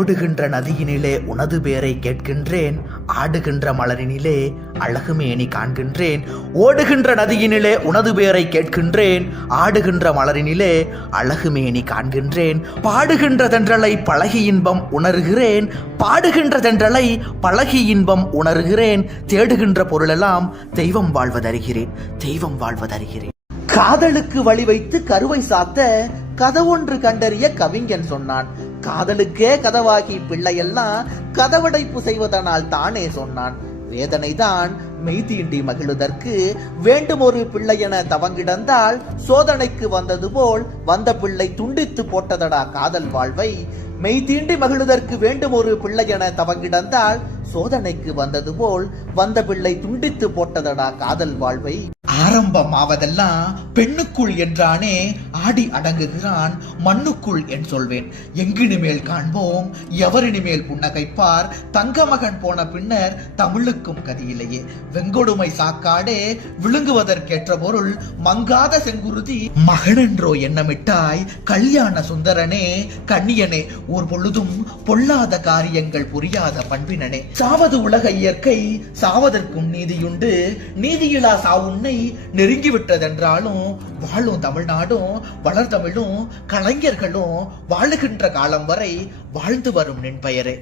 ஓடுகின்ற நதியினிலே உனது பேரை கேட்கின்றேன், ஆடுகின்ற மலரினிலே அழகுமேனி காண்கின்றேன். ஓடுகின்ற நதியினிலே உனது பேரை கேட்கின்றேன், ஆடுகின்ற மலரினிலே அழகுமேனி காண்கின்றேன். பாடுகின்ற தென்றலை பழகி இன்பம் உணர்கிறேன், பாடுகின்ற தென்றலை பழகி இன்பம் உணர்கிறேன். தேடுகின்ற பொருளெல்லாம் தெய்வம் வாழ்வதறிகிறேன், தெய்வம் வாழ்வதறிகிறேன். காதலுக்கு வழி வைத்து கருவை சாத்த கதவொன்று கண்டறிய கவிஞன் சொன்னான். காதலுக்கே கதவாகி பிள்ளையெல்லாம் கதவடைப்பு செய்வதனால் தானே சொன்னான். வேதனைதான் மெய்தீண்டி மகிழுதற்கு வேண்டும் ஒரு பிள்ளை என தவங்கிடந்தால் சோதனைக்கு வந்தது போல் வந்த பிள்ளை துண்டித்து போட்டதடா காதல் வாழ்வை. மெய்தீண்டி மகிழுதற்கு வேண்டும் ஒரு பிள்ளை என தவங்கிடந்தால் சோதனைக்கு வந்தது போல் வந்த பிள்ளை துண்டித்து போட்டதடா காதல் வாழ்வை. ஆரம்பமாவதெல்லாம் பெண்ணுக்குள் என்றானே ஆடி அடங்குகிறான் மண்ணுக்குள் என் சொல்வேன். எங்கினிமேல் காண்போம் எவரினிமேல் புன்னகைப்பார், தங்க மகன் போன பின்னர் தமிழுக்கும் கதியில்லையே. வெங்கொடுமை சாக்காடே விழுங்குவதற்கேற்ற பொருள் மங்காத செங்குருதி மகனென்றோ எண்ணமிட்டாய் கல்யாண சுந்தரனே கண்ணியனே ஒரு பொழுதும் பொல்லாத காரியங்கள் புரியாத பண்பினனே. சாவது உலக இயற்கை சாவதற்கும் நீதியுண்டு, நீதியிலா சாவுன்னை நெருங்கிவிட்டதென்றாலும் வாழும் தமிழ்நாடும் வளர்தமிழும் கலைஞர்களும் வாழுகின்ற காலம் வரை வாழ்ந்து வரும் நின் பெயரே.